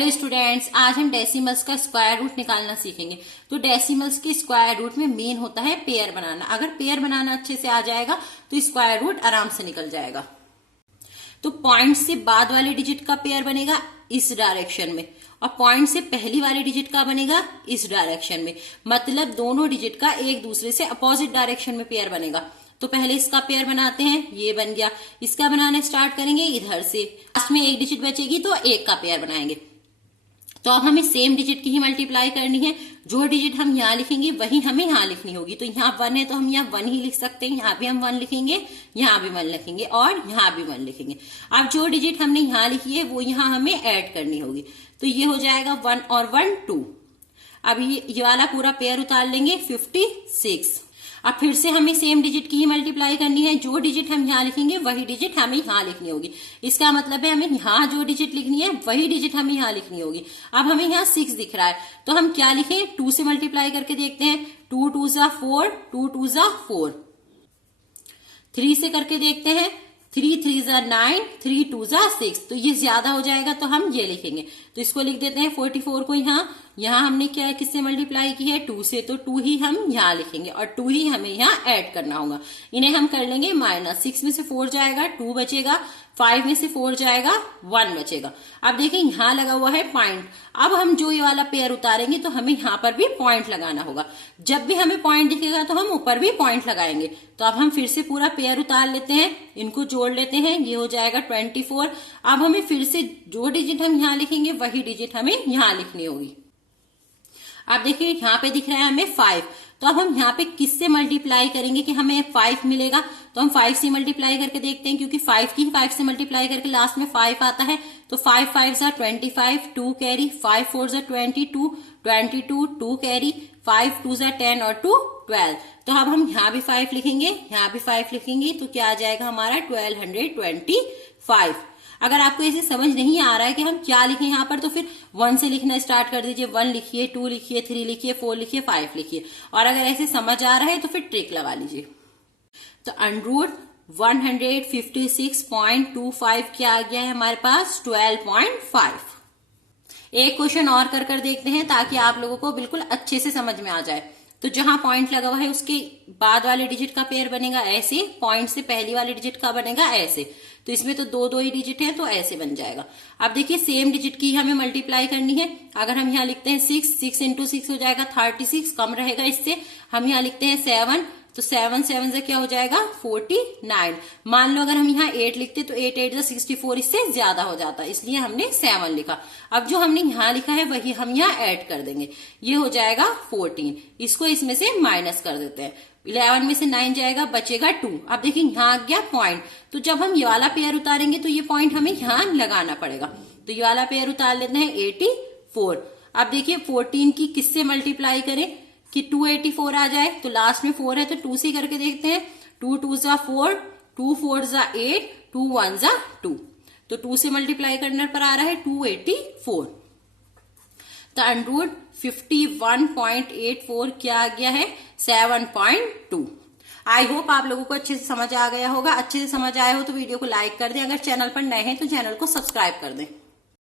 Hello students, आज हम decimals का स्क्वायर रूट निकालना सीखेंगे। तो डेसिमल्स के स्क्वायर रूट में मेन होता है पेयर बनाना। अगर पेयर बनाना अच्छे से आ जाएगा तो स्क्वायर रूट आराम से निकल जाएगा। तो पॉइंट से बाद वाले डिजिट का पेयर बनेगा इस डायरेक्शन में और पॉइंट से पहली वाले डिजिट का बनेगा इस डायरेक्शन में। मतलब दोनों डिजिट का एक दूसरे से अपोजिट डायरेक्शन में पेयर बनेगा। तो पहले इसका पेयर बनाते हैं, ये बन गया। इसका बनाना स्टार्ट करेंगे इधर से, लास्ट में एक डिजिट बचेगी तो एक का पेयर बनाएंगे। तो अब हमें सेम डिजिट की ही मल्टीप्लाई करनी है। जो डिजिट हम यहाँ लिखेंगे वही हमें यहाँ लिखनी होगी। तो यहाँ 1 है तो हम यहाँ 1 ही लिख सकते हैं। यहाँ भी हम 1 लिखेंगे, यहाँ भी 1 लिखेंगे और यहाँ भी 1 लिखेंगे। अब जो डिजिट हमने यहाँ लिखी है वो यहाँ हमें ऐड करनी होगी। तो ये हो जाएगा 1 और 1 2। अब ये वाला पूरा पेयर उतार लेंगे 56। अब फिर से हमें सेम डिजिट की ही मल्टीप्लाई करनी है। जो डिजिट हम यहाँ लिखेंगे वही डिजिट हमें यहाँ लिखनी होगी। इसका मतलब है हमें यहाँ जो डिजिट लिखनी है वही डिजिट हमें यहाँ लिखनी होगी। अब हमें यहाँ 6 दिख रहा है तो हम क्या लिखें, 2 से मल्टीप्लाई करके देखते हैं। 2 2 जा 4, 2 2 जा 4। 3 से करके देखते हैं, 3 3 जा 9, 3 2 जा 6। तो ये ज्यादा हो जाएगा तो हम ये लिखेंगे। तो इसको लिख देते हैं 44 को यहाँ हमने क्या किससे मल्टीप्लाई की है, 2 से। तो 2 ही हम यहाँ लिखेंगे और 2 ही हमें यहाँ ऐड करना होगा। इन्हें हम कर लेंगे माइनस। 6 में से 4 जाएगा 2 बचेगा, 5 में से 4 जाएगा 1 बचेगा। अब देखिए यहाँ लगा हुआ है पॉइंट। अब हम जो ये वाला पेयर उतारेंगे तो हमें यहाँ पर भी पॉइंट लगाना होगा। जब भी हमें पॉइंट दिखेगा तो हम ऊपर भी पॉइंट लगाएंगे। तो अब हम फिर से पूरा पेयर उतार लेते हैं, इनको जोड़ लेते हैं। ये हो जाएगा 24। अब हमें फिर से जो डिजिट हम यहाँ लिखेंगे वही डिजिट हमें यहाँ लिखनी होगी। अब देखिए यहाँ पे दिख रहा है हमें 5। तो अब हम यहाँ पे किससे मल्टीप्लाई करेंगे कि हमें 5 मिलेगा। तो हम 5 से मल्टीप्लाई करके देखते हैं, क्योंकि 5 की 5 से मल्टीप्लाई करके लास्ट में 5 आता है। तो 5 5 जा 25, 2 कैरी, 5 4 जा 22, 22 2 कैरी, 5 2 जा 10 और 2 12। तो अब हम यहाँ भी 5 लिखेंगे, यहाँ भी 5 लिखेंगे। तो क्या आ जाएगा हमारा 1225। अगर आपको ऐसे समझ नहीं आ रहा है कि हम क्या लिखें यहाँ पर, तो फिर 1 से लिखना स्टार्ट कर दीजिए। 1 लिखिए, 2 लिखिए, 3 लिखिए, 4 लिखिए, 5 लिखिए। और अगर ऐसे समझ आ रहा है तो फिर ट्रिक लगा लीजिए। तो अंडररूट 156.25 क्या आ गया है हमारे पास, 12.5। एक क्वेश्चन और कर देखते हैं ताकि आप लोगों को बिल्कुल अच्छे से समझ में आ जाए। तो जहां पॉइंट लगा हुआ है उसके बाद वाले डिजिट का पेयर बनेगा ऐसे, पॉइंट से पहली वाले डिजिट का बनेगा ऐसे। तो इसमें तो दो ही डिजिट है तो ऐसे बन जाएगा। अब देखिए सेम डिजिट की हमें मल्टीप्लाई करनी है। अगर हम यहाँ लिखते हैं 6 इंटू 6 हो जाएगा 36, कम रहेगा इससे। हम यहाँ लिखते हैं 7, तो 7 7 से क्या हो जाएगा 49। मान लो अगर हम यहाँ 8 लिखते तो 8 8 से 64, इससे ज्यादा हो जाता, इसलिए हमने 7 लिखा। अब जो हमने यहाँ लिखा है वही हम यहाँ ऐड कर देंगे। ये हो जाएगा 14। इसको इसमें से माइनस कर देते हैं। 11 में से 9 जाएगा, बचेगा 2। अब देखिए यहाँ आ गया पॉइंट। तो जब हम ये वाला पेयर उतारेंगे तो ये पॉइंट हमें यहाँ लगाना पड़ेगा। तो ये वाला पेयर उतार लेते हैं 84। अब देखिए 14 की किससे मल्टीप्लाई करें कि 284 आ जाए। तो लास्ट में 4 है तो 2 से करके देखते हैं। 2 2 जा 4, 2 4 जा 8, 2 1 जा 2। तो 2 से मल्टीप्लाई करने पर आ रहा है 284। तो अंडररूट 51.84 क्या आ गया है, 7.2। आई होप आप लोगों को अच्छे से समझ आ गया होगा। अच्छे से समझ आया हो तो वीडियो को लाइक कर दें। अगर चैनल पर नए हैं तो चैनल को सब्सक्राइब कर दें।